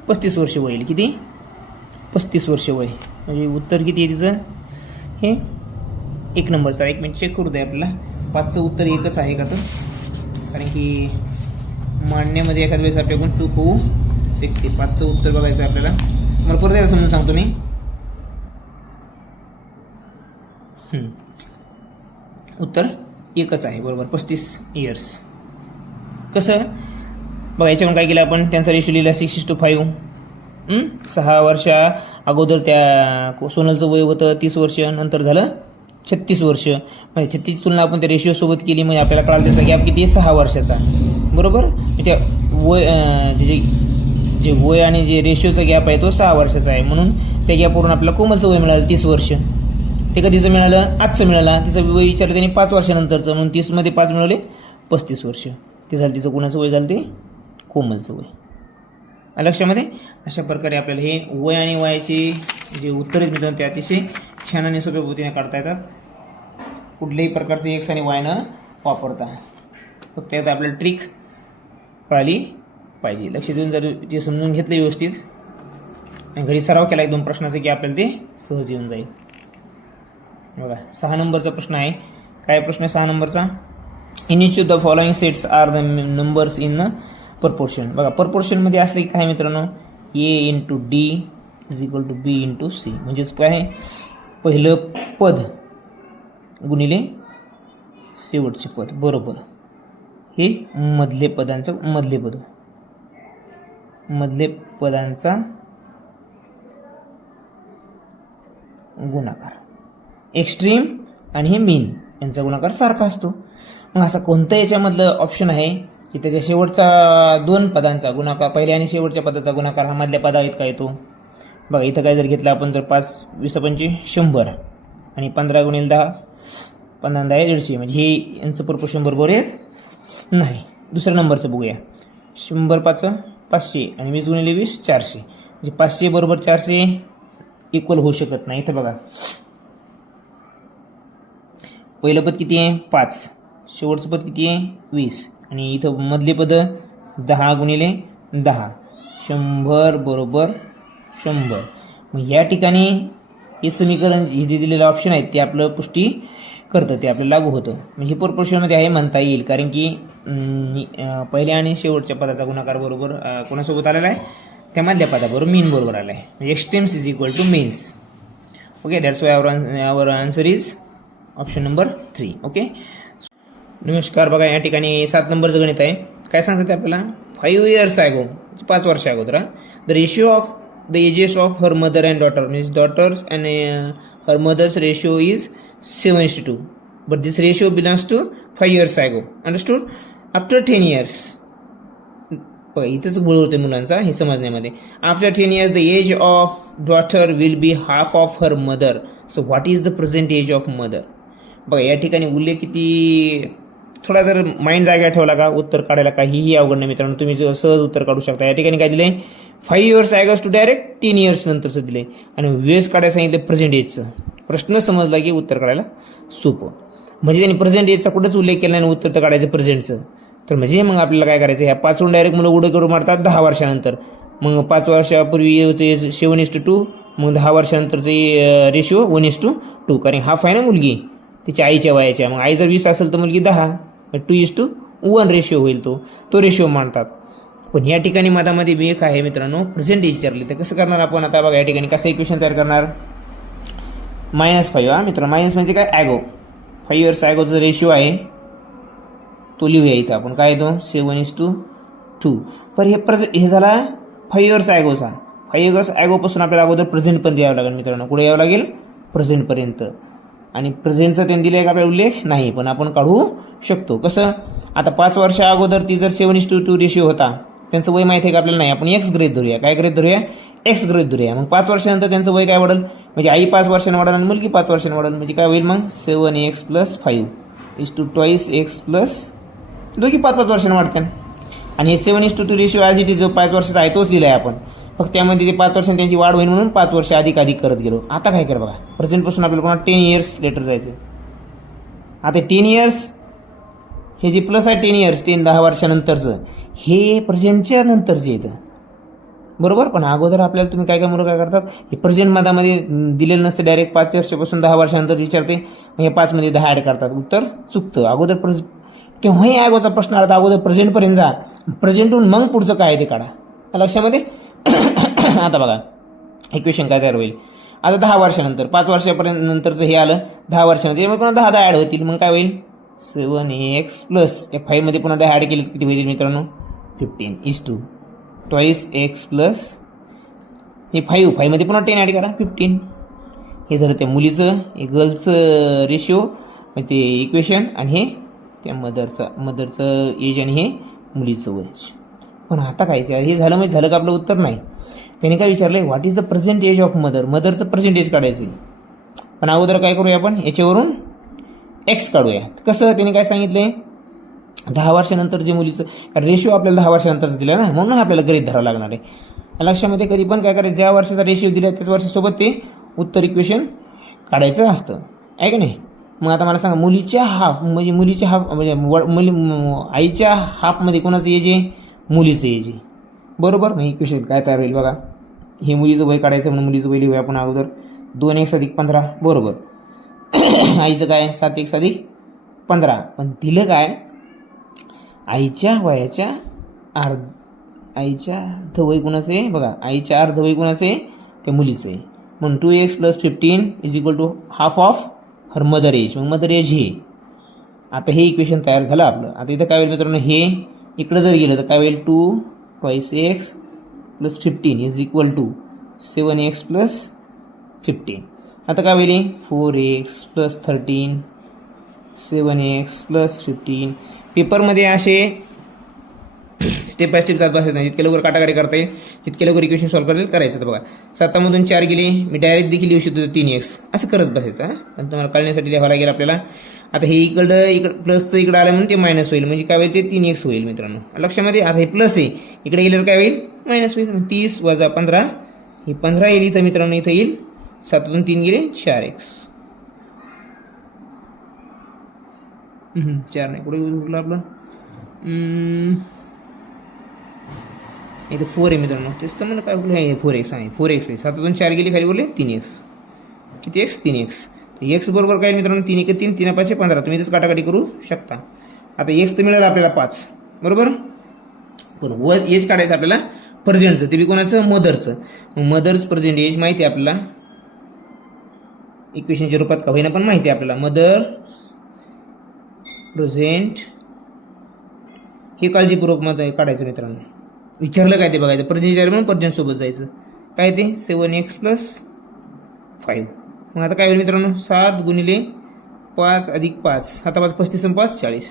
35 वर्ष वय येईल. किती? 35 वर्ष वय. म्हणजे उत्तर किती आहे तिचं? हे 1 नंबरचा. 1 मिनिट चेक करू दे आपल्याला. 5चं उत्तर एकच आहे का तर, कारण की मांडण्यामध्ये एखाद्या वेळेस आपल्याकडून चूक होऊ शकते. 5चं उत्तर बघायचं आहे आपल्याला. मला परत एकदा समजून सांगतो मी. उत्तर एकच आहे, बरोबर, 35 इयर्स. कसं बघा, याच्यावरून काय केलं आपण? त्यांचा रेशो लिहिला 6:5. 6 वर्षा अगोदर त्या सोनलचं वय होतं 30 वर्ष, नंतर झालं 36 वर्ष. म्हणजे 36 तुलना आपण त्या रेशिओसोबत केली म्हणजे आपल्याला कळालं त्याचा गॅप किती आहे? 6 वर्षाचा, बरोबर. त्या वय जे वय आणि जे रेशिओचा गॅप आहे तो 6 वर्षाचा आहे. म्हणून त्या गॅपवरून आपल्याला कोमलचं वय मिळालं 30 वर्ष. ते कधीचं मिळालं? आजचं मिळालं. तिचं वय विचारलं त्यांनी 5 वर्षानंतरचं, म्हणून 30मध्ये 5 मिळवले 35 वर्ष. ते झालं तिचं कोणाचं वय झालं? ते कोमलचं वय. लक्षामध्ये अशा प्रकारे आपल्याला हे वय आणि वयाचे जे उत्तर आहेत मित्रांनो ते अतिशय छान आणि सोप्या पद्धतीने काढता येतात, कुठल्याही प्रकारचे एक्स आणि वाय न वापरता. फक्त यात आपल्याला ट्रिक कळाली पाहिजे. लक्ष देऊन जर ते समजून घेतलं व्यवस्थित आणि घरी सराव केला 1-2 प्रश्नाचा की आपल्याला ते सहज येऊन जाईल. बघा 6 नंबरचा प्रश्न आहे. काय प्रश्न आहे 6 नंबरचा? In each of the following sets are the numbers in proportion. बघा प्रपोर्शनमध्ये असले की काय मित्रांनो? A into D is equal to B into C. म्हणजेच काय आहे? पहिलं पद गुणिले शेवटचे पद, बरोबर. हे मधले पदांचं मधले पदांचा गुणाकार. एक्स्ट्रीम आणि हे मीन यांचा गुणाकार सारखा असतो. मग असा कोणतं याच्यामधलं ऑप्शन आहे की त्याच्या शेवटचा 2 पदांचा गुणाकार, पहिल्या आणि शेवटच्या पदाचा गुणाकार हा मधल्या पदा इतका येतो? बघा इथं काय जर घेतलं आपण तर 5 20 25 100 आणि 15 गुणिले 10 15 10 150. म्हणजे हे यांचं प्रपोर्शन बरोबर येत नाही. दुसऱ्या नंबरचं बघूया. 100 5 500 आणि 20 गुणिले 20 400. म्हणजे 500 बरोबर 400 इक्वल होऊ शकत नाही. इथं बघा पहिलं पद किती आहे? 5. शेवटचं पद किती आहे? 20. आणि इथं मधले पद 10 गुणिले 10 100 बरोबर 100. मग या ठिकाणी हे समीकरण हे दिलेलं ऑप्शन आहेत ते आपलं पुष्टी करतं, ते आपल्याला लागू होतं. म्हणजे हे प्रपोर्शनमध्ये आहे म्हणता येईल, कारण की पहिल्या आणि शेवटच्या पदाचा गुणाकार बरोबर कोणासोबत आलेला आहे? त्या मधल्या पदाबरोबर मीन बरोबर आला आहे. म्हणजे extremes is equal to means. Okay, that's why our answer is option number 3. Okay, नमस्कार. बघा या ठिकाणी 7 नंबरचं गणित आहे. काय सांगतात आपल्याला? 5 इयर्स अगो, 5 वर्ष अगोदर, the ratio of the ages of her mother and daughter, means daughter's and her mother's ratio is 7:2. But this ratio belongs to 5 years ago. Understood? After 10 years, बघा इथंच गोळ होते मुलांचा हे समजण्यामध्ये. After 10 years the age of daughter will be half of her mother. So what is the present age of mother? बघा या ठिकाणी उल्लेख किती, थोडा जर माइंड जागा ठेवला का उत्तर काढायला काहीही अवघड नाही मित्रांनो. तुम्ही सहज उत्तर काढू शकता. या ठिकाणी काय दिले? 5 इयर्स ॲगस टू डायरेक्ट 10 इयर्स नंतरचं दिले आणि वेळेस काढायला सांगितलं प्रेझेंट एजचं. प्रश्न समजला की उत्तर काढायला सोपं. म्हणजे त्यांनी प्रेझेंट एजचा कुठंच उल्लेख केला नाही, उत्तर तर काढायचं प्रेझेंटचं. तर म्हणजे मग आपल्याला काय करायचं? ह्या 5वरून डायरेक्ट मुलं उडं करून मारतात 10 वर्षानंतर. मग 5 वर्षापूर्वी 7:2, मग 10 वर्षानंतरचे रेशिओ 1:2. कारण हाफ आहे ना मुलगी तिच्या आईच्या वयाच्या. मग आई जर 20 असेल तर मुलगी 10, 2:1 रेशिओ होईल. तो रेशिओ मानतात. पण या ठिकाणी मधामध्ये बी एक आहे मित्रांनो, प्रेझेंट एज विचारले. तर कसं करणार आपण? आता बघा या ठिकाणी कसं इक्वेशन तयार करणार? -5 हा मित्रांनो. मायनस म्हणजे काय? ॲगो. 5 इयर्स ॲगोचा रेशिओ आहे तो लिहूया इथं आपण. काय येतो? 7:2. पण हे झाला 5 इयर्स ॲगोचा. 5 इयर्स ॲगोपासून आपल्याला अगोदर प्रेझेंट पण द्यावं लागेल मित्रांनो. कुठे यावं लागेल? प्रेझेंटपर्यंत. आणि प्रेझेंटचा त्यांनी दिले का आपल्याला उल्लेख नाही, पण आपण काढू शकतो. कसं? आता 5 वर्षा अगोदर ती जर 7:2 रेशिओ होता, त्यांचं वय माहिती आहे का आपल्याला? नाही. आपण एक्स गृहीत धरूया. काय गृहीत धरूया? एक्स गृहीत धरूया. मग 5 वर्षानंतर त्यांचं वय काय वाढेल? म्हणजे आई 5 वर्षांनी वाढेल आणि मुलगी 5 वर्षांनी वाढेल. म्हणजे काय होईल मग? 7x + 5 = 2x प्लस दोघी 5-5 वर्षांनी वाढतात. आणि हे 7:2 रेशिओ ॲज इट इज जो 5 वर्षाचा आहे तोच लिहिला आहे आपण. फक्त त्यामध्ये ते 5 वर्षांनी त्यांची वाढ होईल म्हणून 5 वर्ष अधिक करत गेलो. आता काय कर बघा, प्रेझेंटपासून आपल्याला पुन्हा 10 इयर्स लेटर जायचं. आता 10 इयर्स हे जे प्लस आहे 10 इयर्स 10 वर्षानंतरचं हे प्रेझेंटच्या नंतरचे येतं बरोबर. पण अगोदर आपल्याला तुम्ही काय मुलं काय करतात, हे प्रेझेंट मध्ये दिलेलं नसतं, डायरेक्ट 5 वर्षापासून 10 वर्षानंतर विचारते, हे 5 मध्ये 10 ॲड करतात. उत्तर चुकतं. अगोदर केव्हाही अगोदरचा प्रश्न आला तर अगोदर प्रेझेंटपर्यंत जा, प्रेझेंटहून मग पुढचं काय ते काढा. लक्षामध्ये. आता बघा इक्वेशन काय तयार होईल. आता 10 वर्षानंतर 5 वर्षापर्यंत नंतरचं हे आलं 10 वर्षानंतर, मग पुन्हा 10 ॲड होतील. मग काय होईल 7x प्लस या 5 मध्ये पुन्हा 10 ॲड केले किती होईल मित्रांनो 15:2 ट्वाईस एक्स प्लस हे 5 मध्ये पुन्हा 10 ॲड करा 15. हे झालं त्या मुलीचं हे गर्लचं रेशिओ ते इक्वेशन, आणि हे त्या मदरचं एज आणि हे मुलीचं वय. पण आता काय हे झालं म्हणजे झालं का आपलं उत्तर नाही. त्याने काय विचारलंय, what is the present age of मदरचं प्रेझेंट एज काढायचं. पण अगोदर काय करूया आपण, याच्यावरून एक्स काढूया. कसं त्याने काय सांगितलंय 10 वर्षानंतर जे मुलीचं, कारण रेशिओ आपल्याला 10 वर्षानंतरचं दिलं ना, म्हणून आपल्याला गृहीत धरावं लागणार आहे. लक्षामध्ये कधी पण काय करायचं, ज्या वर्षाचा रेशिओ दिला त्याच वर्षासोबत ते उत्तर इक्वेशन काढायचं असतं आहे का नाही. मग आता मला सांगा मुलीच्या हाफ म्हणजे मुलीच्या हाफ म्हणजे आईच्या हाफमध्ये कोणाचं एज आहे, मुलीचं एज आहे बरोबर. मग इक्वेशन काय तयार होईल बघा, हे मुलीचं वय काढायचं म्हणून मुलीचं वय लिहूया आपण अगोदर 2x अधिक 15 बरोबर. आईचं काय 7x अधिक 15. पण दिलं काय आईच्या वयाच्या आईच्या अर्धवय गुणाचं आहे बघा, आईच्या अर्धवय गुणाचं आहे त्या मुलीचं आहे. म्हणून 2x + 15 = half of her mother age. मग मदर एज हे. आता हे इक्वेशन तयार झालं आपलं. आता इथं काय होईल मित्रांनो, हे इकडं जर गेलं तर काय होईल 2 ट्वाईस x + 15 = 7x + 15. आता काय होईल 4x + 13 7x + 15. पेपरमध्ये असे स्टेप बाय स्टेप जात बसायचं नाही. जितके लवकर काटाकाटी करता येईल तितके लवकर इक्वेशन सॉल्व्ह करायचं. तर बघा 7मधून 4 गेले, मी डायरेक्ट देखील लिहू शकतो 3x असं करत बसायचं. पण तुम्हाला कळण्यासाठी लिहावं लागेल आपल्याला. आता हे इकडं प्लसचं इकडं आलं म्हणून ते मायनस होईल, म्हणजे काय होईल ते 3x होईल मित्रांनो लक्षामध्ये. आता हे प्लस आहे, इकडे गेल्यावर काय होईल मायनस होईल. 30 + 15 हे 15 येईल इथं मित्रांनो. इथं येईल 7मधून 3 गेले 4x 4 नाही कुठे उरलं आपलं इथं 4 आहे मित्रांनो. तेच तर मला काय कुठलं आहे 4x आहे 4x आहे. 7मधून 4 गेले खाली बोलले 3x. किती x 3x. एक्स बरोबर काय मित्रांनो 3 × 3 3 × 5 = 15. तुम्ही इथंच काटाकाटी करू शकता. आता एक्स तर मिळालं आपल्याला 5 बरोबर. पण वर एज काढायचं आपल्याला प्रेझेंटचं, ते बी कोणाचं मदरचं. मदर्स प्रेझेंट एज माहिती आहे आपल्याला, इक्वेशनच्या रूपात का होईना पण माहिती आहे आपल्याला. मदर प्रेझेंट हे काळजीपूर्वक मध्ये काढायचं मित्रांनो. विचारलं काय ते बघायचं, प्रेझेंट म्हणून प्रेझेंट सोबत जायचं. काय ते 7x + 5. मग आता काय होईल मित्रांनो 7 × 5 + 5 7 5 35 × 5 40.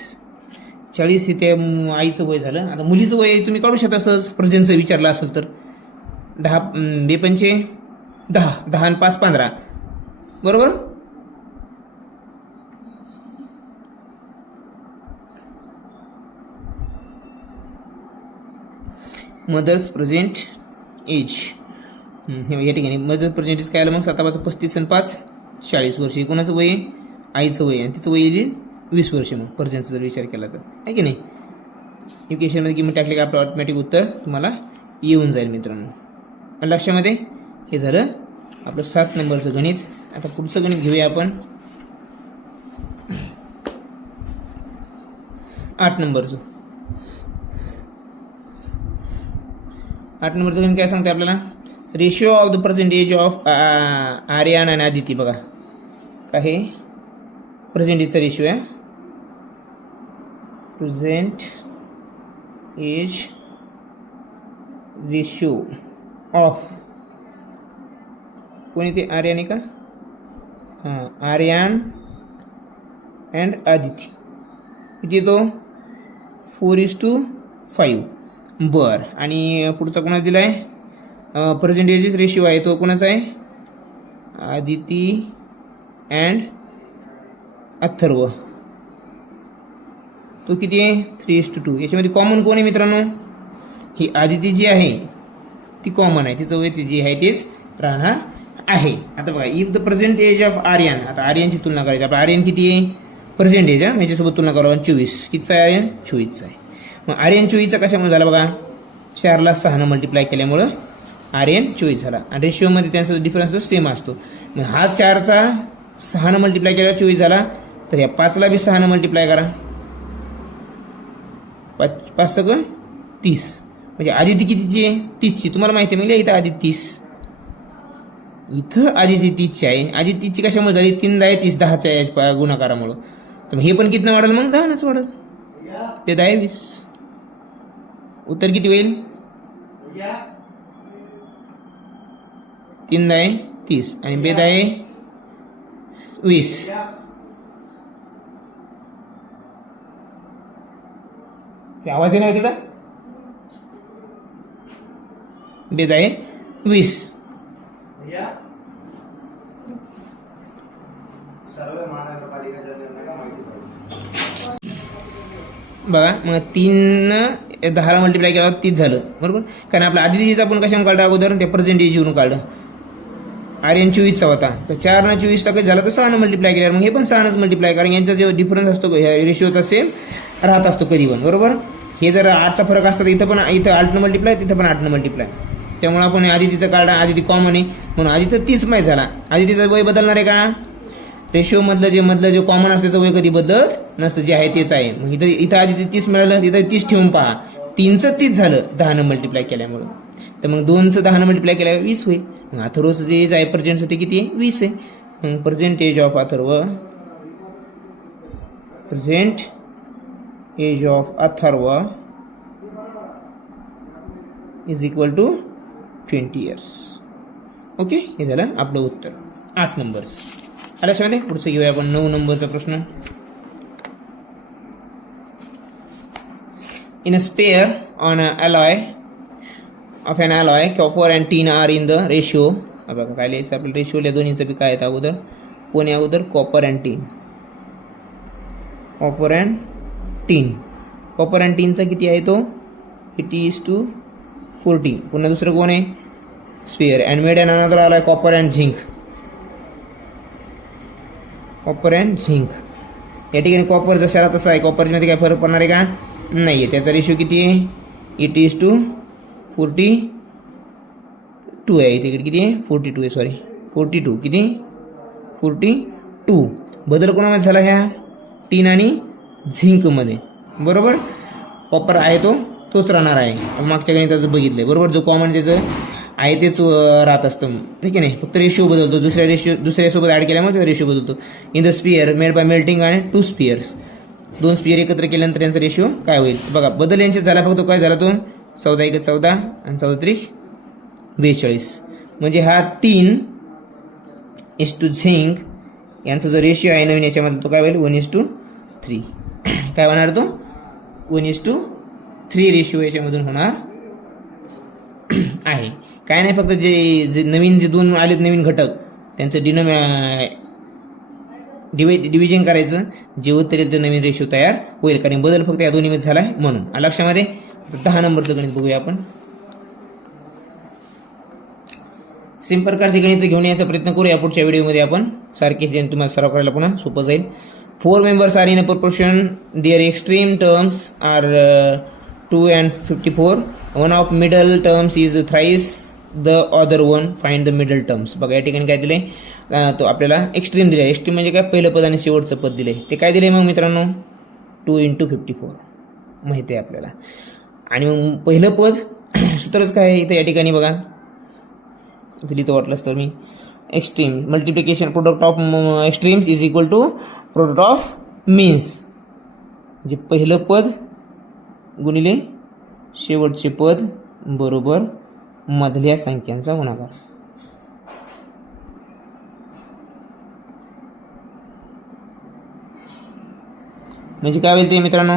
40 हे त्या आईचं वय झालं. आता मुलीचं वय तुम्ही काढू शकता सहज, प्रेझेंटचं विचारलं असेल तर. 10 2 10 10 आणि 5 15 बरोबर. मदर्स प्रेझेंट एज या ठिकाणी मदर प्रेझेंट एज काय आलं मग 7 5 35 आणि 5 40 वर्ष. कोणाचं वय आईचं वय, आणि तिचं वय येईल 20 वर्ष. मग प्रेझेंटचा जर विचार केला तर आहे की नाही. इक्वेशनमध्ये किंमत टाकली की आपलं ऑटोमॅटिक उत्तर तुम्हाला येऊन जाईल मित्रांनो. पण लक्षामध्ये हे झालं आपलं 7 नंबरचं गणित. आता पुढचं गणित घेऊया आपण 8 नंबरचं. 8 नंबरचं गणित काय सांगते आपल्याला, ratio of the present age of Aryan आणि आदिती. बघा काय हे प्रेझेंट एजचा रेशिओ आहे. प्रेझेंट एज रेशिओ ऑफ कोणी ते आर्यन आहे का, हां आर्यन अँड आदिती. किती येतो 4:5. बर. आणि पुढचा कोणाचा दिला आहे प्रेझेंट एज रेशिओ आहे तो कोणाचा आहे, आदिती अँड अथर्व. तो किती आहे 3:2. याच्यामध्ये कॉमन कोण आहे मित्रांनो? ही आदिती जी आहे ती कॉमन आहे, तिचं वय ती जी आहे तेच राहणार आहे. आता बघा if the present age of Aryan, आता आर्यनची तुलना करायची. आपलं आर्यन किती आहे प्रेझेंट एज, ह्याच्यासोबत तुलना करावं 24. कितीचा आहे आर्यन? 24चा आहे. मग आर्यन 24चा कशामुळे झाला बघा 4ला 6 मल्टिप्लाय केल्यामुळं आर्यन 24 झाला. आणि रेशिओमध्ये त्यांचा डिफरन्स तो सेम असतो. मग हा 4चा 6 मल्टिप्लाय केल्यावर 24 झाला, तर या 5ला बी 6 मल्टिप्लाय करा, 5 सगळं 30. म्हणजे आदिती कितीची आहे 30ची. तुम्हाला माहिती आहे म्हणजे इथं आदिती 30, इथं आदिती 30ची आहे. आदिती 30ची कशामुळे झाली? 3 10 30, 10च्या गुणाकारामुळं. तर हे पण कितनं वाढेल मग 10नंच वाढेल, ते 10 20. उत्तर किती होईल? 3 10 30 आणि 2 10 20. आवाज येणार तिकडं? 2 10 20. बघा मग 3 10 मल्टिप्लाय केल्यावर 30 झालं बरोबर. कारण आपला आदितीचा आपण कशाने काढलं अगोदर? त्या पर्सेंटेज येऊन काढलं. आर्यन 24चा होता, तर 4 24 काही झाला तर 6 मल्टिप्लाय केल्यावर मग हे पण 6 मल्टिप्लाय, कारण यांचा जो डिफरन्स असतो रेशिओचा सेम राहत असतो कधी पण बरोबर. हे जर 8चा फरक असतात इथं पण, इथं 8 मल्टिप्लाय तिथं पण 8 मल्टिप्लाय. त्यामुळे आपण आदितीचा काढला, आदिती कॉमन आहे म्हणून आदिती 30 माहीत झाला. आदितीचं वय बदलणार आहे का? रेशिओ मधलं जे कॉमन असतं त्याचं वय कधी बदलत नसतं, जे आहे तेच आहे. मग इथं आदिती 30 मिळालं, तिथं 30 ठेवून पहा, 3चं 30 झालं 10 मल्टिप्लाय केल्यामुळं. तर मग 2चं 10 मल्टिप्लाय केल्यावर 20 होईल. मग अथर्वचं जे एज आहे प्रेझेंटचं ते किती आहे 20 आहे. मग present age of Atharva, present age of Atharva is equal to 20 years. Okay, हे झालं आपलं उत्तर 8 नंबर्स. आल्याशामध्ये पुढचं घेऊया आपण 9 नंबरचा प्रश्न. In a spare on a alloy of an alloy copper and tin are in the ratio. बघा काय लिहायचं आपल्याला रेशिओला, दोन्हीचं बी काय येतं अगोदर, कोण आहे अगोदर? Copper and tin. Copper and tin, copper and टीनचा किती आहे तो 80:40. पुन्हा दुसरं कोण आहे? Spare and made and another alloy copper and zinc. Copper and zinc या ठिकाणी कॉपर जशाला तसा आहे, कॉपरमध्ये काय फरक पडणार आहे का? नाही आहे. त्याचा रेशिओ किती आहे 80:42 आहे. तिकडे किती आहे 42 आहे, सॉरी 42. किती 42. बदल कोणामध्ये झाला ह्या टीन आणि झिंकमध्ये बरोबर. कॉपर आहे तोच राहणार आहे, मागच्या गणिताचं बघितलंय बरोबर. जो कॉमन त्याचं आहे तेच राहत असतं, ठीक आहे नाही. फक्त रेशिओ बदलतो, दुसऱ्यासोबत ॲड केल्यामुळे त्याचा रेशिओ बदलतो. In the sphere made by melting आणि 2 स्पिअर्स, 2 स्पिअर एकत्र केल्यानंतर यांचा रेशिओ काय होईल बघा. बदल यांचे झाला फक्त काय झाला तो 14 1 14 आणि 14 42. म्हणजे हा 3:3 झिंक यांचा जो रेशिओ आहे नवीन याच्यामध्ये तो काय होईल 1:3. काय होणार तो 1:3 रेशिओ याच्यामधून होणार आहे. काय नाही, फक्त जे नवीन जे 2 आलेत नवीन घटक त्यांचं डिव्हिजन करायचं, जे उत्तर येईल ते नवीन रेशिओ तयार होईल. कारण बदल फक्त या दोन्हीमध्ये झाला आहे म्हणून. लक्षामध्ये 10 नंबरचं गणित बघूया आपण. सेम प्रकारचे गणित घेऊन यायचा प्रयत्न करूया पुढच्या व्हिडिओमध्ये आपण. सारखेच तुम्हाला सराव करायला पुन्हा सोपं जाईल. 4 members are in a proportion, their extreme terms are 2 and 54. One of middle terms is thrice the other one, find the middle terms. बघा या ठिकाणी काय दिले, तो आपल्याला एक्स्ट्रीम दिले. एक्स्ट्रीम म्हणजे काय, पहिलं पद आणि शेवटचं पद दिले. ते काय दिले मग मित्रांनो 2 × 54 माहिती आहे आपल्याला. आणि मग पहिलं पद सूत्रच काय आहे इथं या ठिकाणी बघा, इथे लिहितो वाटलंच तर मी. Extreme multiplication product of extremes is equal to product of means. म्हणजे पहिलं पद गुणिले शेवटचे पद बरोबर मधल्या संख्यांचा गुणाकार. म्हणजे काय होईल ते मित्रांनो,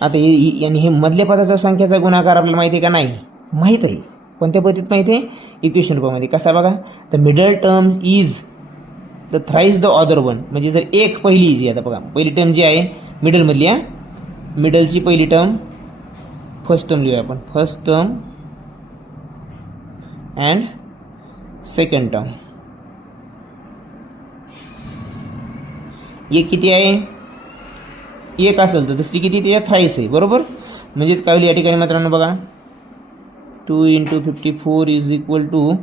आता हे मधल्या पदाचा संख्याचा गुणाकार आपल्याला माहिती आहे का? नाही माहीत आहे. कोणत्या पद्धतीत माहिती आहे? इक्वेशन रूपामध्ये. कसा बघा, the middle term is the thrice the other one. म्हणजे जर एक पहिली जी आता बघा पहिली टर्म जी आहे मिडलमधली मिडलची पहिली टर्म फर्स्ट टर्म लिहूया आपण, first term and second term. एक किती आहे, एक असेल तर दुसरी किती, त्याच्यात थ्राईस आहे, बरोबर. म्हणजेच काय होईल या ठिकाणी मित्रांनो बघा, 2 × 54 इज इक्वल टू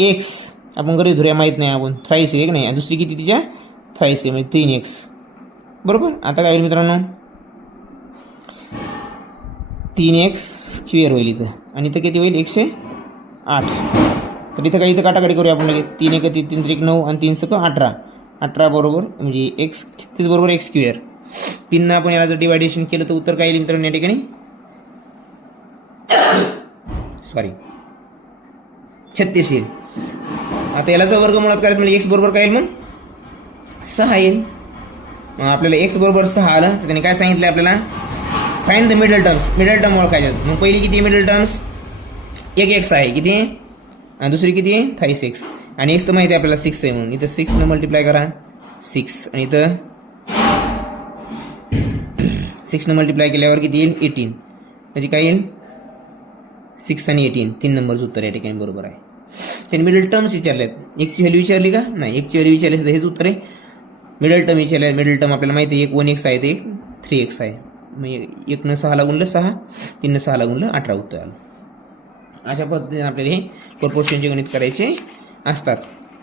एक्स. आपण घरी धरूया, माहीत नाही आपण, थ्राईस आहे एक नाही, आणि दुसरी किती तिच्या थ्राईस आहे, म्हणजे 3x, बरोबर. आता काय होईल मित्रांनो, 3x स्क्वेअर होईल इथं, आणि इथं किती होईल 108. तर इथं काही इथं काटाकाटी करूया आपण लगेच. 3 × 3 = 3 9 आणि 3 × 18, 18 बरोबर म्हणजे x 36 बरोबर x स्क्वेअर. 3 आपण याला जर डिवायडेशन केलं तर उत्तर काय येईल मित्रांनो या ठिकाणी, सॉरी 36 येईल. आता याला जर वर्गमुळात करायचं म्हणजे x बरोबर काय येईल, मग 6 येईल. आपल्याला x बरोबर 6 आलं तर त्याने काय सांगितलं आपल्याला, find the middle terms. Middle term ओळखायच्या. मग पहिली किती मिडल टर्म्स, एक x आहे किती, आणि दुसरी किती आहे 36, आणि x तर माहिती आहे आपल्याला 6 आहे म्हणून. इथं 6 न मल्टिप्लाय करा 6, आणि इथं 6 न मल्टिप्लाय केल्यावर किती येईल 18, म्हणजे काय येईल 6 आणि 18, 3 नंबरचं उत्तर या ठिकाणी बरोबर आहे. त्यांनी मिडल टर्म्स विचारल्यात, एक्सची व्हॅल्यू विचारली का नाही, एक्सची व्हॅल्यू विचारली तर हेच उत्तर आहे. मिडल टर्म विचारले, मिडल टर्म आपल्याला माहिती आहे, एक 1x आहे, ते एक 3x आहे. म्हणजे 1 न 6 ला गुणलं 6, 3 न 6 ला गुणलं 18 उत्तर आलं. अशा पद्धतीने आपल्याला हे प्रोपोर्शनचे गणित करायचे असतात.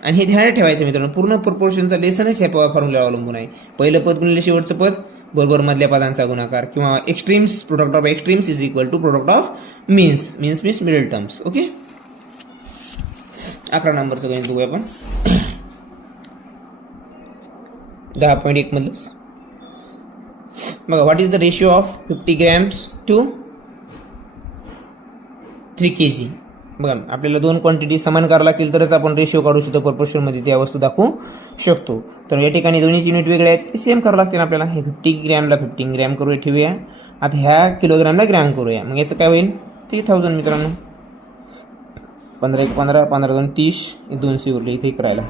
आणि हे ध्यानात ठेवायचं मित्रांनो, पूर्ण प्रोपोर्शनचा लेसनच ह्या फॉर्म्युल्यावर अवलंबून आहे. पहिलं पद गुणिले शेवटचं पद बरोबर मधल्या पदांचा गुणाकार, किंवा extremes, product of extremes is equal to product of means. Means means middle terms. Okay, 11 नंबरचं गणित बघूया आपण. 10.1 मधलंच बघा, what is the ratio of 50 grams to 3 kg. बघा, आपल्याला दोन क्वांटिटी समान करावं लागतील तरच आपण रेशिओ काढू शकतो, प्रोपोर्शनमध्ये त्या वस्तू दाखवू शकतो. तर या ठिकाणी दोन्ही युनिट वेगळे आहेत, ते सेम करावं लागतील आपल्याला. हे 50 ग्रॅमला 15 ग्रॅम करूया ठेवूया, आता ह्या किलोग्रामला ग्रॅम करूया. मग याचं काय होईल 3000 मित्रांनो. 15 × 15, 15 × 2 30, 200 उरले इथे करायला.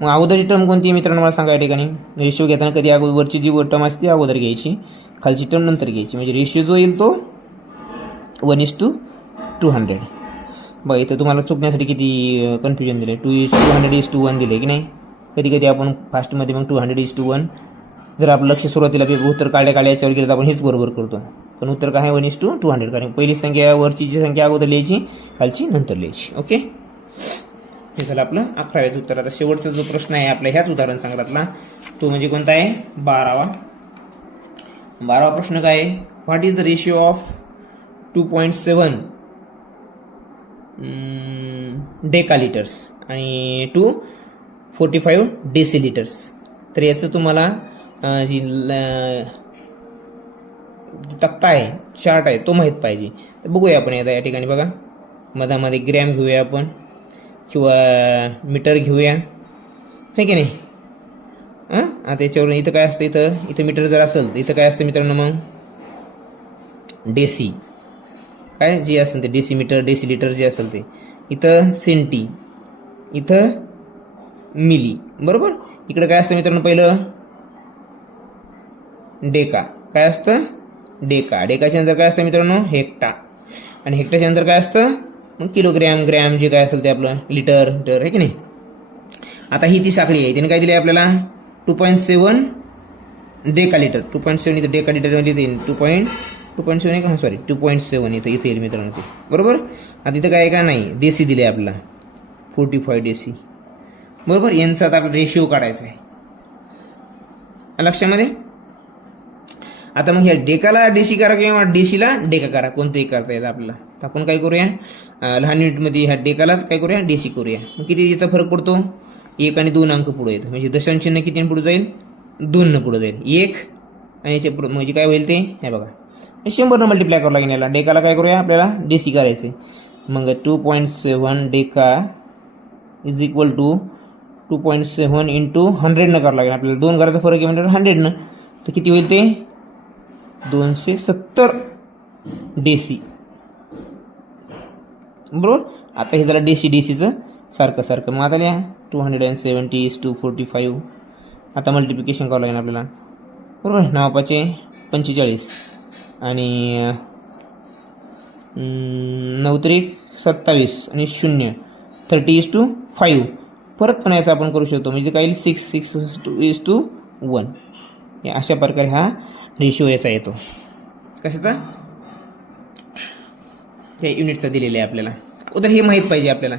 मग अगोदरची टर्म कोणती आहे मित्रांनो मला सांगा. या ठिकाणी रेशिओ घेताना कधी अगोदरची जी टर्म असते ती अगोदर घ्यायची, खालची टर्म नंतर घ्यायची. म्हणजे रेशिओ जो येईल तो 1:200. बघा इथं तुम्हाला चुकण्यासाठी किती कन्फ्युजन दिले, 200:1 दिले की नाही. कधी कधी आपण फास्टमध्ये मग 200:1, जर आपलं लक्ष सुरुवातीला उत्तर काढल्या याच्यावर गेलं तर आपण हेच बरोबर करतो. पण उत्तर काय आहे 1:200, कारण पहिली संख्या वरची जी संख्या अगोदर लिहायची, खालची नंतर लिहायची. ओके, हे झालं आपलं 11व्याचं उत्तर. आता शेवटचा जो प्रश्न आहे आपल्या ह्याच उदाहरण संग्रहातला, तो म्हणजे कोणता आहे 12वा प्रश्न काय आहे, what is the ratio of 2.7 डेकालिटर्स आणि 245 डेसिलिटर्स. तर याचं तुम्हाला जी तक्ता आहे, चार्ट आहे, तो माहीत पाहिजे. तर बघूया आपण या ठिकाणी. बघा मधामध्ये ग्रॅम घेऊया आपण, किंवा मीटर घेऊया, हे की नाही. आता याच्यावरून इथं काय असतं, इथं मीटर जर असेल तर इथं काय असतं मित्रांनो, मग डेसी काय जे असेल ते, डेसीमीटर डेसिलिटर जे असेल ते. इथं सेंटी, इथं मिली, बरोबर. इकडं काय असतं मित्रांनो, पहिलं डेका. काय असतं डेका. डेकाच्या नंतर काय असतं मित्रांनो हेक्टा, आणि हेक्टाच्या नंतर काय असतं मग किलोग्रॅम, ग्रॅम जे काय असेल ते आपलं लिटर, लिटर आहे की नाही. आता ही ती साखळी आहे, त्याने काय दिली आपल्याला 2.7 डेकालिटर. 2.7 इथं डेकालिटरमध्ये देईन 2.7 आहे का, सॉरी 2.7 इथं येईल मित्रांनो ते, बरोबर. आता इथं काय का नाही देसी दिले आपल्याला 45 डेसी, बरोबर. यांचा आता आपला रेशिओ काढायचा आहे लक्षामध्ये. आता मग ह्या डेकाला डेसी करा किंवा डेसीला डेका करा, कोणतंही करता येतं आपल्याला. आपण काय करूया, लहान युनिटमध्ये ह्या डेकालाच काय करूया डेसी करूया. मग किती याचा फरक पडतो, 1 आणि 2 अंक पुढे येतो. म्हणजे दशांश चिन्ह किती पुढे जाईल, 2 न पुढे जाईल. 1 आणि याच्या पुढे म्हणजे काय होईल ते, हे बघा 100 न मल्टिप्लाय करावं लागेल याला. डेकाला काय करूया आपल्याला डेसी करायचं. मग 2.7 डेका इज इक्वल टू 2.7 × 100 न करावं लागेल आपल्याला. 2 घराचा फरक आहे म्हणजे 100 न, तर किती होईल ते 270 डेसी, बरोबर. आता हे झालं डेसी डेसीचं सारखं. मग आता लिहा 270 × 245. आता मल्टिप्लिकेशन करावं लागेल आपल्याला. बरोबर. 9 × 5 = 45 आणि 9 त्रिक 27 आणि 0 30:5. परत पण याचा आपण करू शकतो, म्हणजे काय येईल 6:1. अशा प्रकारे हा रेशिओ याचा येतो. कशाचा? त्या युनिटचा दिलेला आहे आपल्याला. उद्या हे माहीत पाहिजे आपल्याला.